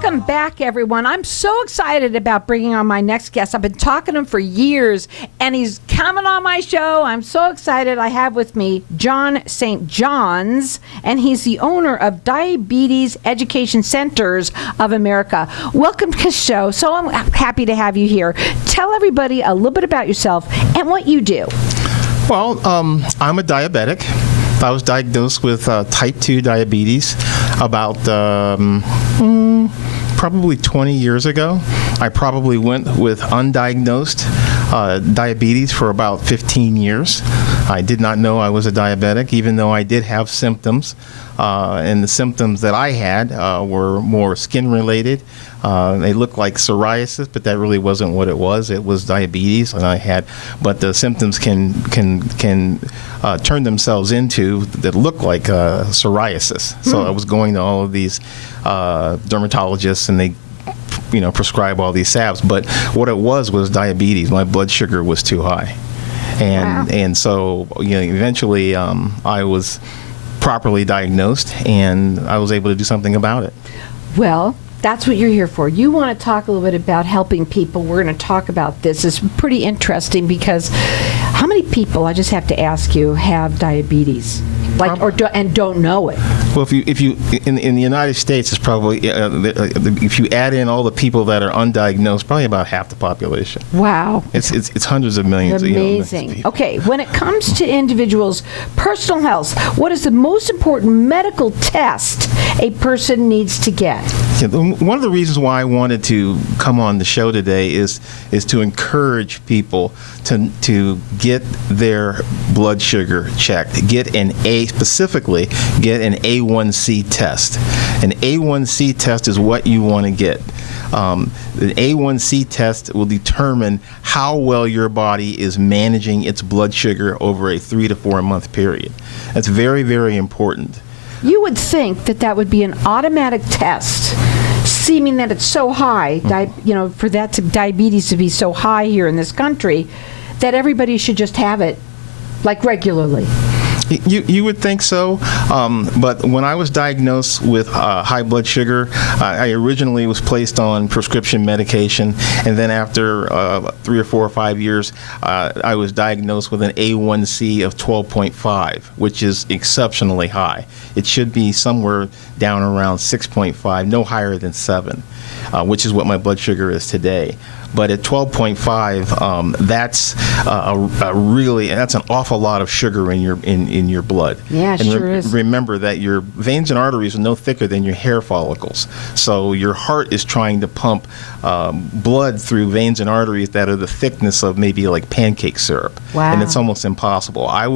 Welcome back, everyone. I'm so excited about bringing on my next guest. I've been talking to him for years, and he's coming on my show. I'm so excited. I have with me John St. John's, and he's the owner of Diabetes Education Centers of America. Welcome to the show. So I'm happy to have you here. Tell everybody a little bit about yourself and what you do. Well, I'm a diabetic. I was diagnosed with type 2 diabetes about probably 20 years ago. I probably went with undiagnosed diabetes for about 15 years. I did not know I was a diabetic, even though I did have symptoms. And the symptoms that I had were more skin-related. They looked like psoriasis, but that really wasn't what it was. It was diabetes, and but the symptoms can turn themselves into that look like psoriasis. So I was going to all of these dermatologists, and they prescribe all these salves. But what it was diabetes. My blood sugar was too high, and so eventually I was properly diagnosed, and I was able to do something about it. Well, that's what you're here for. You want to talk a little bit about helping people. We're going to talk about this. It's pretty interesting because how many people, I just have to ask you, have diabetes? And don't know it. Well, if you in the United States, it's probably if you add in all the people that are undiagnosed, probably about half the population. Wow, it's hundreds of millions. Amazing. Okay, when it comes to individuals' personal health, what is the most important medical test a person needs to get? One of the reasons why I wanted to come on the show today is to encourage people to get their blood sugar checked, specifically get an A1C test. An A1C test is what you want to get. The A1C test will determine how well your body is managing its blood sugar over a 3 to 4 month period. That's very, very important. You would think that would be an automatic test, seeming that it's so high, for diabetes to be so high here in this country, that everybody should just have it, like regularly. You would think so, but when I was diagnosed with high blood sugar, I originally was placed on prescription medication, and then after 3 or 4 or 5 years, I was diagnosed with an A1C of 12.5, which is exceptionally high. It should be somewhere down around 6.5, no higher than 7, which is what my blood sugar is today. But at 12.5, that's that's an awful lot of sugar in your blood. Yeah, it sure is. Remember that your veins and arteries are no thicker than your hair follicles. So your heart is trying to pump blood through veins and arteries that are the thickness of maybe like pancake syrup. Wow. And it's almost impossible. I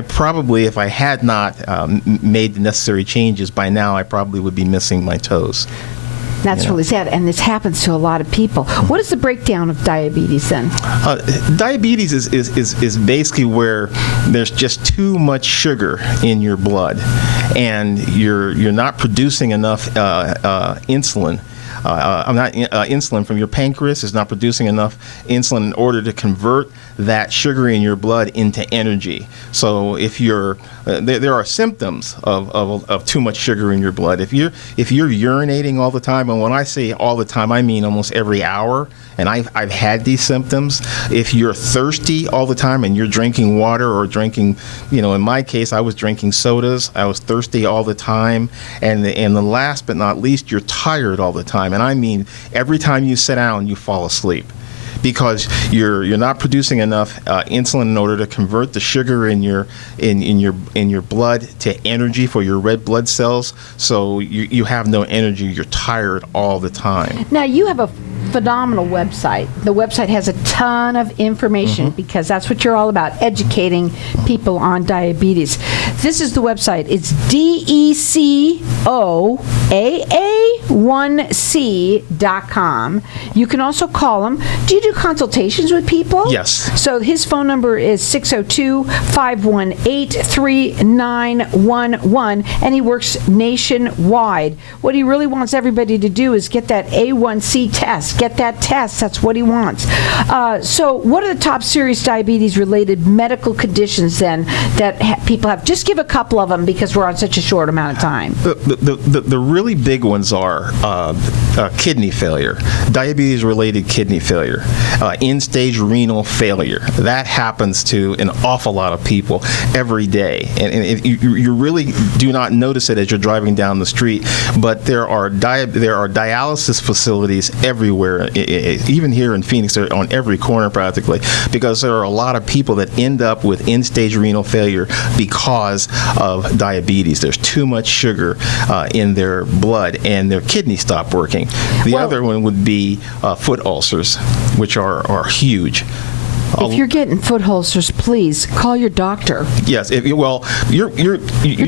probably, if I had not made the necessary changes, by now I probably would be missing my toes. That's really sad, and this happens to a lot of people. What is the breakdown of diabetes then? Diabetes is basically where there's just too much sugar in your blood, and you're not producing enough insulin. Insulin from your pancreas is not producing enough insulin in order to convert that sugar in your blood into energy. So if there are symptoms of too much sugar in your blood. If you're urinating all the time, and when I say all the time, I mean almost every hour, and I've had these symptoms. If you're thirsty all the time and you're drinking water or drinking, in my case, I was drinking sodas. I was thirsty all the time, and the last but not least, you're tired all the time. And I mean, every time you sit down, you fall asleep, because you're not producing enough insulin in order to convert the sugar in your blood to energy for your red blood cells. So you have no energy. You're tired all the time. Now you have a phenomenal website. The website has a ton of information because that's what you're all about, educating people on diabetes. This is the website. It's DECOAA1C.com. You can also call him. Do you do consultations with people? Yes. So his phone number is 602-518-3911, and he works nationwide. What he really wants everybody to do is get that A1C test. get that test. That's what he wants. So what are the top serious diabetes-related medical conditions then that people have? Just give a couple of them because we're on such a short amount of time. The really big ones are kidney failure, diabetes-related kidney failure, end-stage renal failure. That happens to an awful lot of people every day. And if you really do not notice it as you're driving down the street, but there are dialysis facilities everywhere, even here in Phoenix, they're on every corner practically, because there are a lot of people that end up with end-stage renal failure because of diabetes. There's too much sugar in their blood, and their kidneys stop working. The other one would be foot ulcers, which are huge. If you're getting foot ulcers, please call your doctor. Yes. Your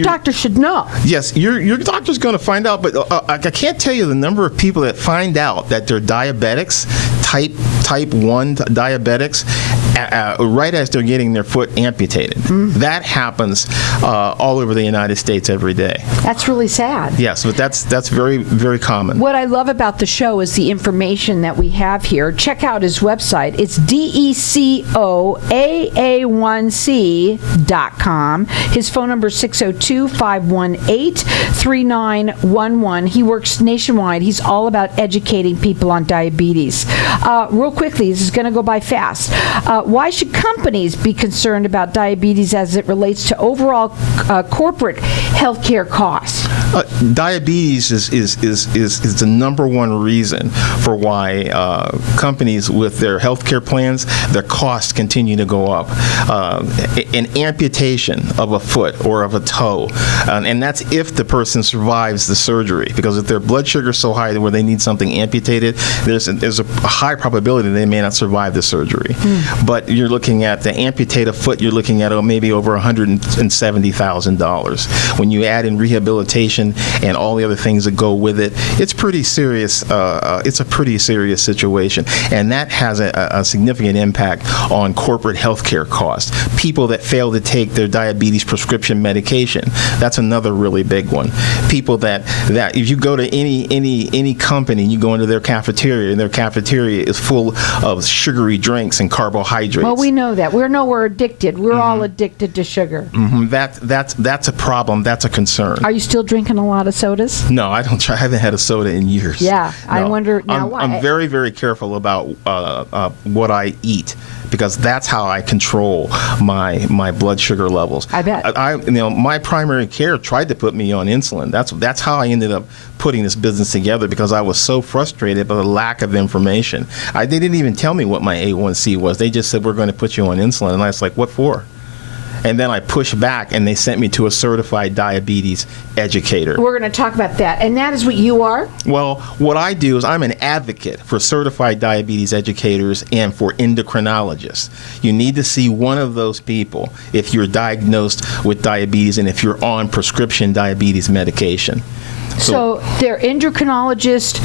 doctor should know. Yes, your doctor's going to find out, but I can't tell you the number of people that find out that they're diabetics, type 1 diabetics, right as they're getting their foot amputated. That happens all over the United States every day. That's really sad. Yes, but that's very, very common. What I love about the show is the information that we have here. Check out his website. It's DECOAA1C.com. His phone number is 602-518-3911. He works nationwide. He's all about educating people on diabetes. Real quickly, this is going to go by fast. Why should companies be concerned about diabetes as it relates to overall corporate healthcare costs? Diabetes is the number one reason for why companies with their healthcare plans, their costs continue to go up. An amputation of a foot or of a toe, and that's if the person survives the surgery, because if their blood sugar is so high where they need something amputated, there's a high probability they may not survive the surgery. But you're looking at, to amputate a foot, you're looking at maybe over $170,000. When you add in rehabilitation and all the other things that go with it, it's pretty serious. It's a pretty serious situation, and that has a significant impact on corporate healthcare costs. People that fail to take their diabetes prescription medication, that's another really big one. People that if you go to any company, you go into their cafeteria, and their cafeteria is full of sugary drinks and carbohydrates. Well, we know that. We're addicted. We're all addicted to sugar. That's a problem. That's a concern. Are you still drinking a lot of sodas? No, I don't. I haven't had a soda in years. Yeah, no. I wonder now why. I'm very, very careful about what I eat, because that's how I control my blood sugar levels. I bet. My primary care tried to put me on insulin. That's how I ended up putting this business together, because I was so frustrated by the lack of information. They didn't even tell me what my A1C was. They just said, we're going to put you on insulin. And I was like, what for? And then I pushed back, and they sent me to a certified diabetes educator. We're going to talk about that. And that is what you are? Well, what I do is I'm an advocate for certified diabetes educators and for endocrinologists. You need to see one of those people if you're diagnosed with diabetes and if you're on prescription diabetes medication. So they're endocrinologists.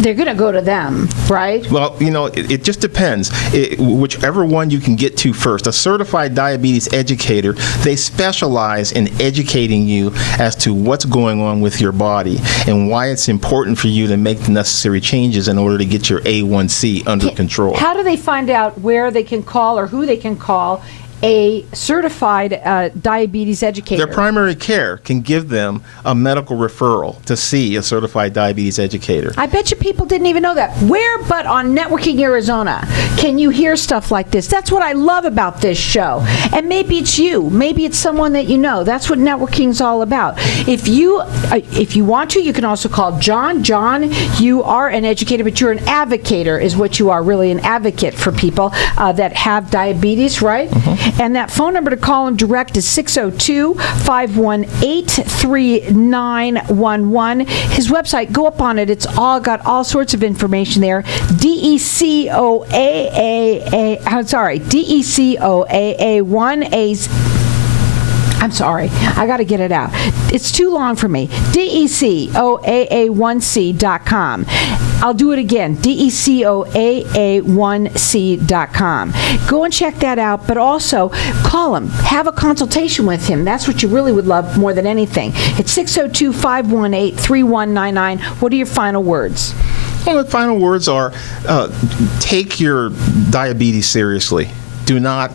They're going to go to them, right? Well, it just depends. Whichever one you can get to first. A certified diabetes educator, they specialize in educating you as to what's going on with your body and why it's important for you to make the necessary changes in order to get your A1C under control. How do they find out where they can call or who they can call a certified diabetes educator? Their primary care can give them a medical referral to see a certified diabetes educator. I bet you people didn't even know that. Where but on Networking Arizona can you hear stuff like this? That's what I love about this show. And maybe it's you. Maybe it's someone that you know. That's what networking's all about. If you want to, you can also call John. John, you are an educator, but you're an advocator is what you are, really an advocate for people that have diabetes, right? Mm-hmm. And that phone number to call him direct is 602-518-3911. His website, go up on it. It's all got all sorts of information there. DECOAA1A. I'm sorry. I got to get it out. It's too long for me. DECOAA1C.com. I'll do it again. DECOAA1C.com. Go and check that out, but also call him. Have a consultation with him. That's what you really would love more than anything. It's 602-518-3199. What are your final words? Well, the final words are take your diabetes seriously. Do not,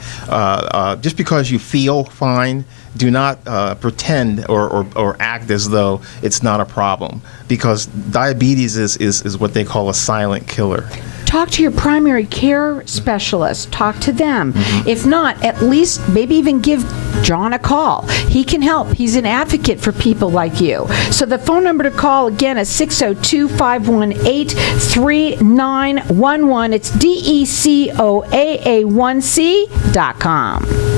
just because you feel fine, do not pretend or act as though it's not a problem, because diabetes is what they call a silent killer. Talk to your primary care specialist. Talk to them. If not, at least maybe even give John a call. He can help. He's an advocate for people like you. So the phone number to call again is 602-518-3911. It's DECOAA1C.com.